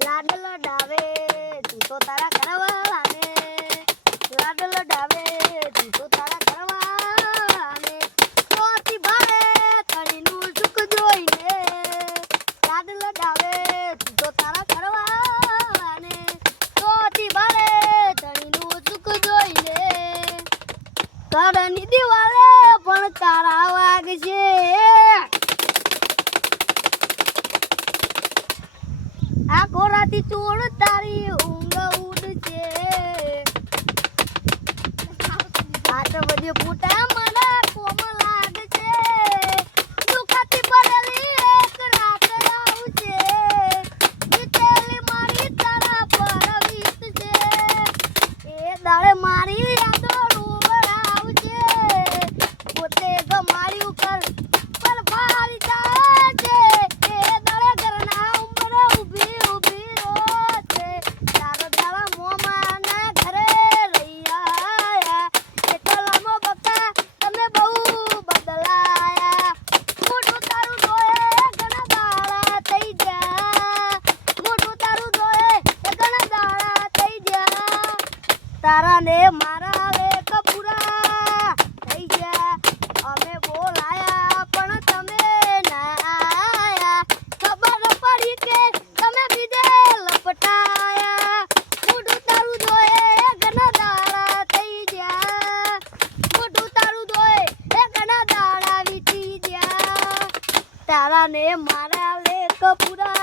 લાડલો ડાવે તું તો તારા ઘરવાળાને લાડલો ડાવે તું તો તારા ઘરવાળાને તોથી ભાવે તણીનું સુખ જોઈને લાડલો ડાવે તું તો તારા ઘરવાળાને તોથી ભાવે તણીનું સુખ જોઈને ઘરની દિવાલે પણ તારા વાગશે આ કોરાથી ચોળ તારી ઊંઘ ઉડશે આટ બધી ફૂટા મને કોમ લાગશે દુખાતી પડેલી એક રાત આવશે વીતેલી મારી તારા પર વીતશે એ દાડે મારી યાદો રૂવડાવશે પોતે ગમાડ્યું કર પર ભારી જાય છે એ દાડે ઘરના ઉંબરે ઊભી ઊભી રોશે તારો દાડા મોમાના ઘરે રહી આયા એટલામાં બકા તમે બહુ બદલાયા મોટું તારું જોયે ઘણા દાડા થઈ ગયા મોટું તારું જોયે ઘણા દાડા થઈ ગયા તારા ને મારા લેખ પૂરા થઈ ગયા અમે બોલાયા પણ તમે ના આયા ખબર પડી કે તમે બીજે લપટાયા મોટું તારું જોયે ઘણા દાડા થઈ ગયા મોટું તારું જોયે ઘણા દાડા વીતી ગયા તારા ને મારા લેખ પૂરા